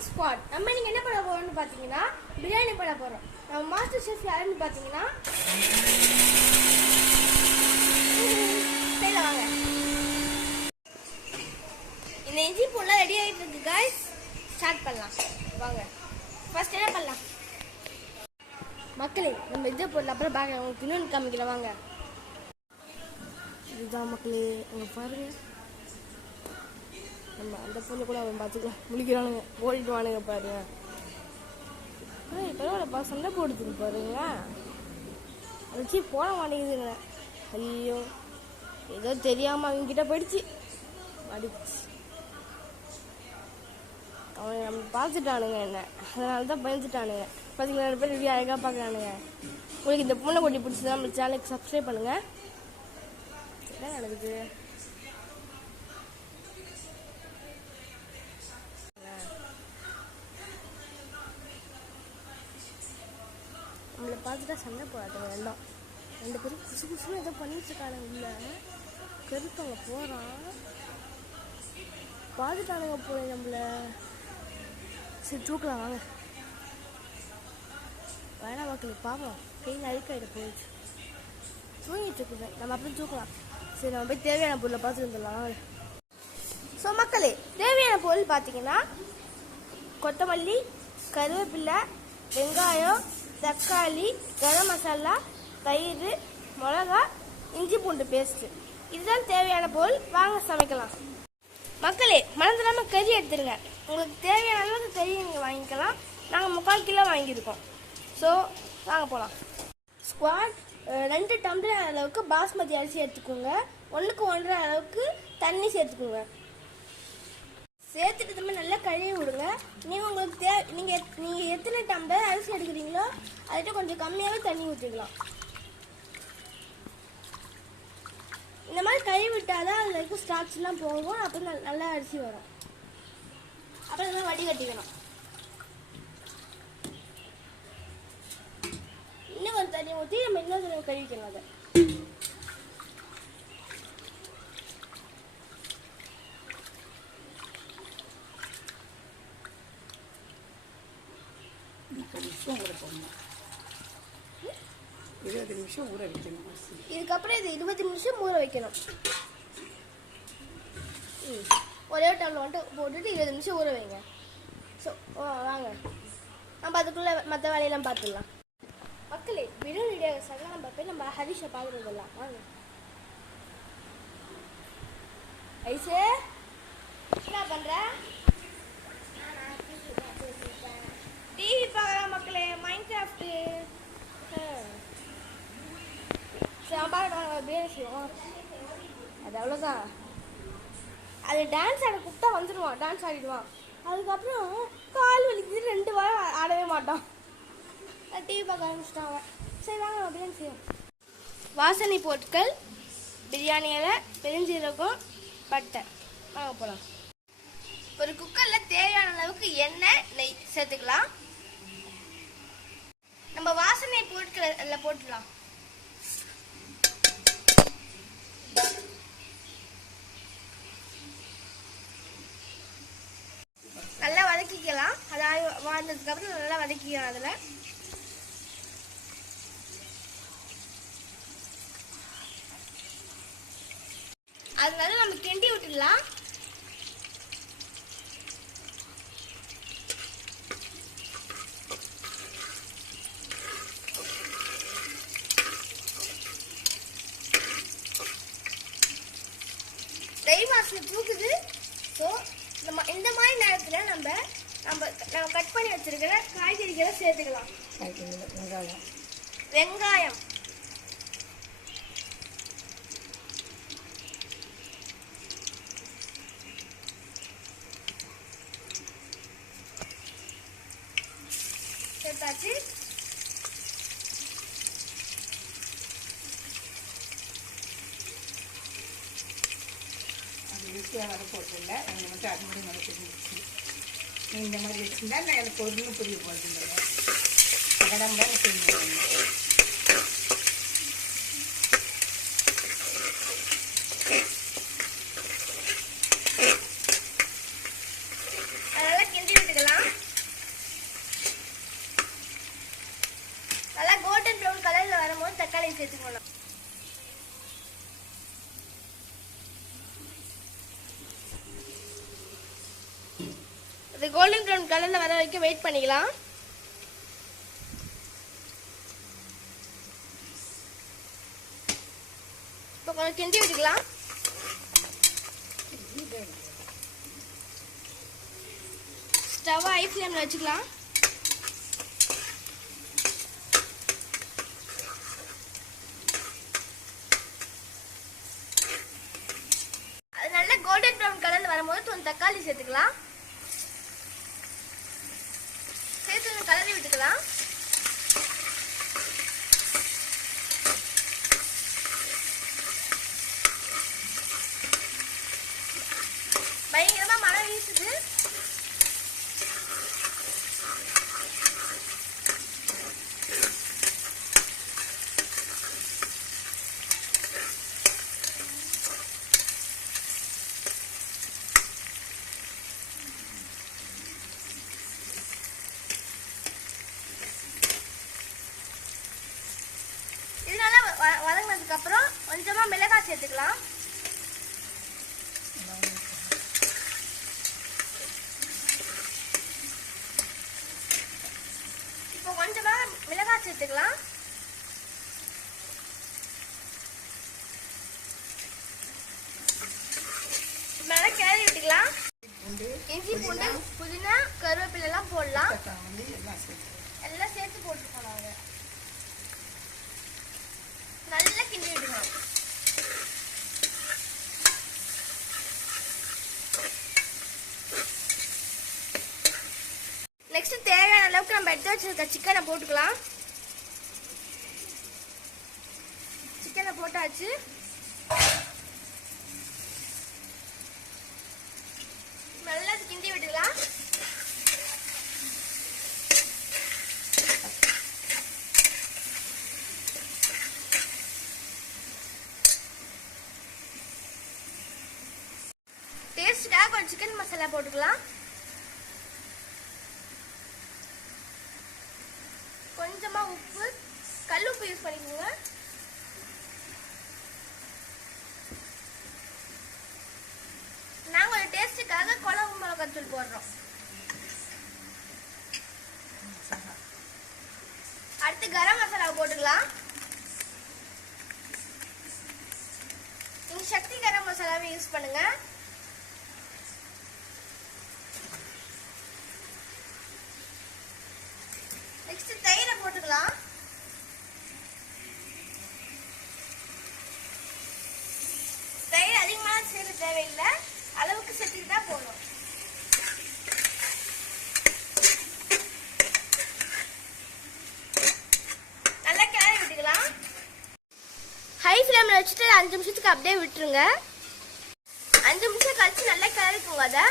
Cooking squad. நம்ம இன்னைக்கு என்ன பண்ண போறோம்னு பாத்தீங்கன்னா பிரியாணி பண்ண போறோம். நம்ம மாஸ்டர் ஷெஃப் யாருன்னு பாத்தீங்கன்னா வாங்க. இந்த இஞ்சி பூண்டா ரெடி ஆயிட்டு இருக்கு गाइस. ஸ்டார்ட் பண்ணலாம் வாங்க. ஃபர்ஸ்ட் என்ன பண்ணலாம் மக்களே, நம்ம இதை போடல அப்புறம் பாக்க உங்களுக்கு இன்னொன்று காமிக்கிறேன் வாங்க. இதுதான் மக்களே, உங்க பாருங்க. நம்ம அந்த பொண்ணு கூட அவன் பார்த்துக்கலாம் முழிக்கிறானுங்க, ஓடிட்டு வானுங்க பாருங்க. பரவாயில்லப்பா, சண்டை போடுதுன்னு பாருங்க. வச்சு போட மாட்டேங்குதுங்க. ஐயோ, ஏதோ தெரியாம அவங்ககிட்ட போயிடுச்சு, அடிச்சு. அவன் நம்ம பார்த்துட்டானுங்க என்ன, அதனால தான் பயந்துட்டானுங்க. பார்த்தீங்களா, 2 பேர் இப்படி அழகாக பார்க்குறானுங்க. உங்களுக்கு இந்த பொண்ணை கொட்டி பிடிச்சதா நம்ம சேனலுக்கு சப்ஸ்கிரைப் பண்ணுங்க. என்ன நடக்குது? நம்மளை பார்த்துட்டா சண்டை போடாதுங்க. வேண்டாம், 2 பேரும் குசு குசுன்னு ஏதோ பண்ணிட்டு இருக்கானுங்க. இல்லை கருத்தவங்க போகிறான், பார்த்துட்டானுங்க போல நம்மளை. சரி தூக்கலாம் வாங்க. வேணா மக்களே, பாப்போம். கையில் அழுக்காயிட போயிடுச்சு, தூங்கிட்டு இருக்குது. நம்ம அப்புறம் தூக்கலாம். சரி, நம்ம போய் தேவையான பொருளை பார்த்து வந்துடலாம். ஸோ மக்களே, தேவையான பொருள் பார்த்தீங்கன்னா கொத்தமல்லி, கருவேப்பிலை, வெங்காயம், தக்காளி, கரம் மசாலா, தயிர், மிளகா, இஞ்சி பூண்டு பேஸ்ட்டு. இதுதான் தேவையான பொருள். வாங்க சமைக்கலாம். மக்களே, மறந்துடாமல் கறி எடுத்துருங்க. உங்களுக்கு தேவையான அளவுக்கு கறி நீங்கள் வாங்கிக்கலாம். நாங்கள் 3/4 கிலோ வாங்கியிருக்கோம். ஸோ வாங்க போகலாம். ஸ்குவாட் 2 டம்ளர் அளவுக்கு பாஸ்மதி அரிசி எடுத்துக்கோங்க. 1க்கு 1.5 அளவுக்கு தண்ணி சேர்த்துக்கோங்க. சேர்த்துட்டு திரும்ப நல்லா கழுவி விடுங்க. நீங்கள் உங்களுக்கு நீங்கள் எத்தனை டம்ளர் அரிசி எடுக்கிறீங்களோ அதுகிட்ட கொஞ்சம் கம்மியாகவே தண்ணி ஊற்றிக்கலாம். இந்த மாதிரி கழுவி விட்டால் தான் அதில் இருக்க ஸ்டார்ச்லாம் போகும். அப்புறம் நல்லா அரிசி வரும். அப்புறம் இதெல்லாம் வடிகட்டிக்கணும். இன்னும் கொஞ்சம் தண்ணி ஊற்றி நம்ம இன்னொரு தடவை கழுவிக்கணும். அதை இதுக்கப்புறம் இது 20 நிமிஷம் ஊற வைக்கணும். ஒரே டம்ளர் வந்துட்டு போட்டுட்டு 20 நிமிஷம் ஊற வைங்க. ஸோ வாங்க, நம்ம அதுக்குள்ளே மற்ற வேலையெல்லாம் பார்த்துடலாம். மக்களே, வீடியோ சார் நம்ம போய் நம்ம ஹரிஷை பார்த்துட்டு வந்துடலாம் வாங்க. ஐசே, என்ன பண்ணுற? டிவி பார்க்குறேன் மக்களே, மைண்ட் கிராஃப்ட்டு. பிரியாணி செய்வோம். அது அவ்வளோதான். அது டான்ஸ் ஆட கூப்பிட்டா வந்துடுவான், டான்ஸ் ஆடிடுவான். அதுக்கப்புறம் கால் வலிக்குது, 2 வாரம் ஆடவே மாட்டான். டிவி பார்க்க ஆரம்பிச்சிட்டாங்க. சரி வாங்க, நம்ம பிரியாணி செய்வோம். வாசனை பொருட்கள்: பிரியாணி இலை, பெருஞ்சீரகம், பட்டை. வாங்க போகலாம். ஒரு குக்கரில் தேவையான அளவுக்கு எண்ணெய், நெய் சேர்த்துக்கலாம். நம்ம வாசனை பொருட்கள் எல்லாம் போட்டுடலாம். நல்லா வதக்கிக்கலாம். அதாவது வாழ்ந்ததுக்கு அப்புறம் நல்லா வதக்கிக்கலாம். அதில் அதனால நம்ம கிண்டி விட்டுடலாம். நெய் வாசனை தூக்குது. ஸோ நம்ம இந்த மாதிரி நேரத்தில் நம்ம கட் பண்ணி வச்சிருக்கிற காய்கறிகளை சேர்த்துக்கலாம். வெங்காயம், சேர்த்தாச்சு. வர போட்டில்லை, எனக்கு மட்டும் அது மாதிரி நடக்குது. இந்த மாதிரி வச்சுருந்தா நான் எனக்கு ஒன்றும் புரிய போகிறதுங்க. கடம்பா செஞ்சுருவாங்க. அதெல்லாம் கிண்டி விட்டுக்கலாம். கோல்டன் ப்ரௌன் கலரில் வர வரைக்கும் வெயிட் பண்ணிக்கலாம். இப்போ கொஞ்சம் கிண்டி விட்டுக்கலாம். ஸ்டவ் ஹை ஃப்ளேமில் வச்சுக்கலாம். அது நல்ல கோல்டன் ப்ரௌன் கலரில் வரும்போது கொஞ்சம் தக்காளி சேர்த்துக்கலாம். சேர்த்து கலரி விட்டுக்கலாம். பயங்கரமா மழை வீசுது. இதனால வதங்கினதுக்கு அப்புறம் கொஞ்சமா மிளகாய் சேர்த்துக்கலாம். இப்போ கொஞ்சமா மிளகாய் சேர்த்துக்கலாம். நல்லா கிளறி விட்டுக்கலாம். இஞ்சி பூண்டு புதினா கருவேப்பிலை எல்லாம் போடலாம். எல்லாம் சேர்த்து போட்டுருக்கோம். நாங்கள் நல்லா கிண்டி விட்டுக்கணும். நெக்ஸ்ட் தேவையான அளவுக்கு நம்ம எடுத்து வச்சிருக்க சிக்கனை போட்டுக்கலாம். சிக்கனை போட்டாச்சு. நல்லா கிண்டி விட்டுக்கலாம். டேஸ்ட்டுக்காக கொஞ்சம் சிக்கன் மசாலா போட்டுக்கலாம். கொஞ்சமா உப்பு, கல் உப்பு யூஸ் பண்ணிக்கோங்க. நாங்க ஒரு டேஸ்ட்டுக்காக குழம்பு மிளகாத்தூள் போடுறோம். அடுத்து கரம் மசாலா போட்டுக்கலாம். நீங்க சக்தி கரம் மசாலாவை யூஸ் பண்ணுங்க. நெக்ஸ்ட் தயிரை போட்டுக்கலாம். தயிர் அதிகமாக சேர்க்க தேவையில்லை, அளவுக்கு சேர்த்துக்கிட்டா போதும். நல்லா கிளறி விட்டுக்கலாம். ஹை ஃப்ளேமில் வச்சுட்டு 5 நிமிஷத்துக்கு அப்படியே விட்டுருங்க. 5 நிமிஷம் கழிச்சு நல்லா கிளறிக்குங்க. அதை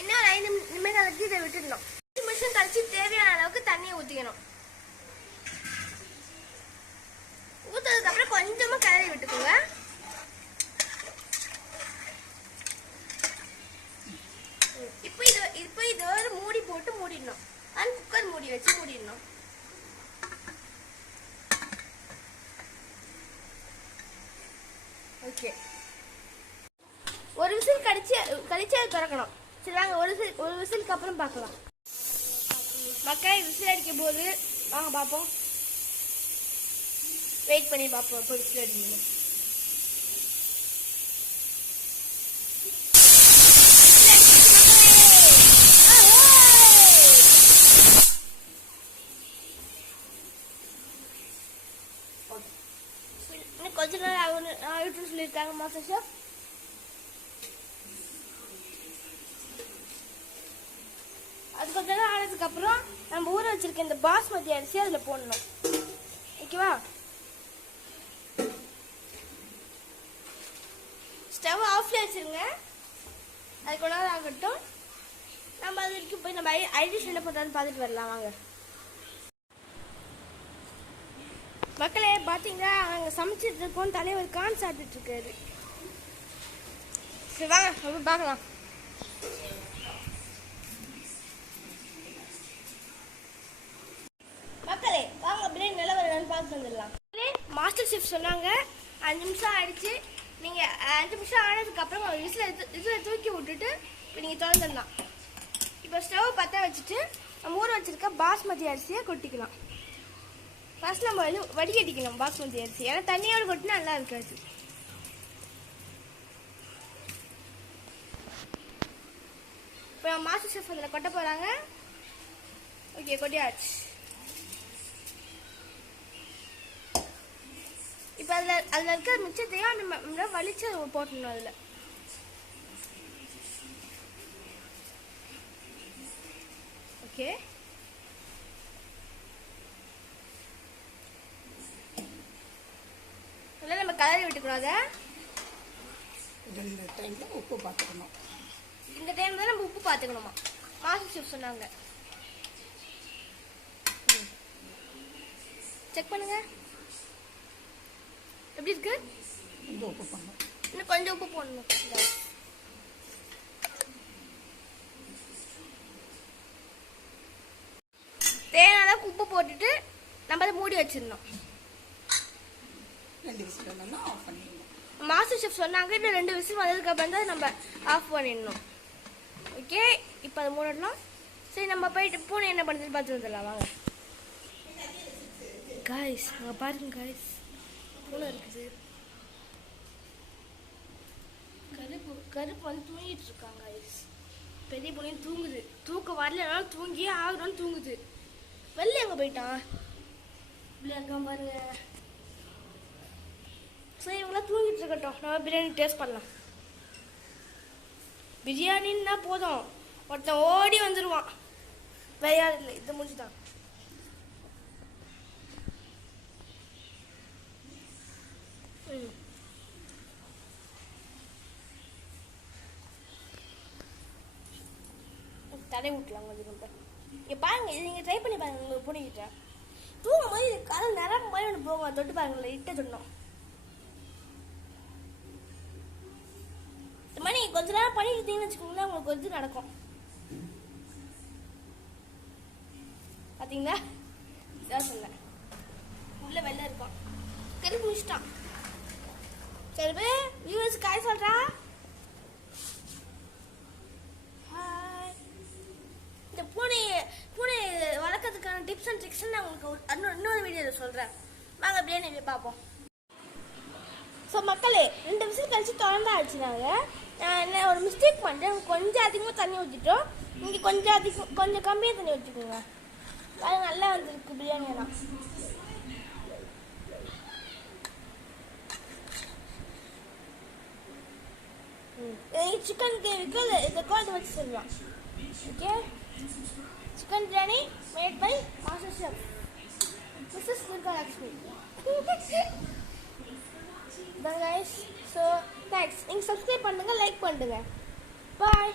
இன்னும் 5 நிமிடம் கழிச்சு இதை விட்டுடணும். 5 நிமிஷம் கழிச்சு தேவையான அளவுக்கு தண்ணியை ஊற்றிக்கணும். ஊற்றதுக்கு அப்புறம் கொஞ்சமா கிளறி விட்டுக்கோங்க. இப்போ இது ஒரு மூடி போட்டு மூடிடணும். அண்ட் குக்கர் மூடி வச்சு மூடிடணும். ஓகே, ஒரு விசில் கழிச்சு திறக்கணும். சரி வாங்க, ஒரு விசிலுக்கு அப்புறம் பார்க்கலாம். மக்கள் விசில் அடிக்கும் போது வாங்க பார்ப்போம். வெயிட் பண்ணி பார்ப்போம். இப்போ விசில் அடிக்கணும். கொஞ்ச நேரம் ஆகிட்டு சொல்லியிருக்காங்க மாஸ்டர் ஷெஃப். அது கொஞ்ச நேரம் ஆனதுக்கு அப்புறம் நம்ம ஊற வச்சிருக்க இந்த பாஸ்மதி அரிசி அதுல போடணும். ஓகேவா? ஸ்டவ் ஆஃப்ல வச்சிருங்க. அது கொஞ்ச நேரம் ஆகட்டும். நம்ம அது வரைக்கும் போய் நம்ம ஐடிஷ் என்ன பண்றான்னு பார்த்துட்டு வரலாம் வாங்க. மக்களே பாத்தீங்களா, நாங்க சமைச்சிட்டு இருக்கோம். தலைவர் கான் சாப்பிட்டுட்டு இருக்காரு. சரி வாங்க அப்படி பார்க்கலாம். மாஸ்டர் ஷெஃப் சொன்னாங்க 5 நிமிஷம் ஆயிடுச்சு. நீங்கள் 5 நிமிஷம் ஆனதுக்கப்புறம் ஒரு இதில் தூக்கி விட்டுட்டு இப்போ நீங்கள் திறந்துடலாம். இப்போ ஸ்டவ் பற்ற வச்சுட்டு நம்ம ஊற வச்சுருக்க பாஸ்மதி அரிசியை கொட்டிக்கலாம். ஃபர்ஸ்ட் நம்ம வடிகட்டிக்கணும் பாஸ்மதி அரிசி, ஏன்னா தண்ணியோடு கொட்டினா நல்லா இருக்காது. இப்போ மாஸ்டர் ஷெஃப் அதில் கொட்ட போகிறாங்க. ஓகே, கொட்டியாச்சு. இப்போ அதில் இருக்கிற மிச்சத்தையும் நம்ம வலிச்சு போட்டணும். அதில் ஓகே, அதெல்லாம் நம்ம கலரி விட்டுக்கிறோம். அதை இந்த டைமில் உப்பு பார்த்துக்கணும். இந்த டைம் தான் நம்ம உப்பு பார்த்துக்கணுமா மாஸ்டர் ஷெஃப் சொன்னாங்க. செக் பண்ணுங்க எப்படி இருக்கு. கொஞ்சம் உப்பு பண்ணணும், இன்னும் கொஞ்சம் உப்பு போடணும். தேவையான அளவுக்கு உப்பு போட்டுட்டு நம்ம அதை மூடி வச்சிடணும். 2 விசில் வந்தோம்னா ஆஃப் பண்ணிடணும். மாஸ்டர் ஷெஃப் சொன்னாங்க இன்னும் 2 விசில் வந்ததுக்கு அப்புறம் தான் நம்ம ஆஃப் பண்ணிடணும். ஓகே, இப்போ அதை மூடலாம். சரி, நம்ம போயிட்டு பூனை என்ன பண்ணுறது பார்த்து வந்துடலாம் வாங்க. காய்ஸ் அங்கே பாருங்க காய்ஸ், பூனை இருக்குது. கருப்பு வந்து தூங்கிட்டு இருக்காங்க காய்ஸ். பெரிய பூனையும் தூங்குது. தூக்கம் வரலனாலும் தூங்கியே ஆகணும்னு தூங்குது. வெளில எங்கே போயிட்டான்? இப்படி இருக்கான் பாருங்க. சரி, இவங்களாம் தூங்கிட்டு இருக்கட்டும், நம்ம பிரியாணி டேஸ்ட் பண்ணலாம். பிரியாணின்னா போதும் ஒருத்தன் ஓடி வந்துடுவான். வேற யாரும் இல்லை, இது முடிச்சுதான். தடை விட்டலாம் கொஞ்சம் ரொம்ப. இங்கே பாருங்க, இது நீங்கள் ட்ரை பண்ணி பாருங்க. உங்களுக்கு பிடிக்கிட்ட தூங்கும் போது இது காலம் நிறம் மாதிரி ஒன்று போங்க. தொட்டு பாருங்களேன், இட்ட சொன்னோம். இந்த மாதிரி கொஞ்ச நேரம் பண்ணிக்கிட்டீங்கன்னு வச்சுக்கோங்களேன், உங்களுக்கு கொஞ்சம் நடக்கும். பார்த்தீங்களா, இதான் சொன்னேன். உள்ள வெள்ளை இருக்கும். கருப்பு முடிச்சிட்டான். சரி, வியூவர்ஸ் காய் சொல்கிறா. இந்த பூனை வளர்க்கறதுக்கான டிப்ஸ் அண்ட் ட்ரிக்ஸ் நான் உங்களுக்கு இன்னொரு வீடியோவில் சொல்கிறேன். வாங்க பிரியாணி பார்ப்போம். ஸோ மக்களே, 2 விசில் கழிச்சு திறந்தா ஆச்சுனாங்க. நான் என்ன ஒரு மிஸ்டேக் பண்ணுறேன். கொஞ்சம் அதிகமாக தண்ணி ஊற்றிட்டோம். இங்கே கொஞ்சம் கம்மியாக தண்ணி ஊற்றிக்கோங்க. அது நல்லா வந்துருக்கு பிரியாணியெல்லாம். சிக்கன் கிரேவிக்கு இதை கோட்டை வச்சு சொல்லலாம். Okay, chicken biryani made by master chef Mrs Durga Lakshmi. Guys, so thanks. நீங்க subscribe பண்ணுங்க, லைக் பண்ணுங்க. Bye.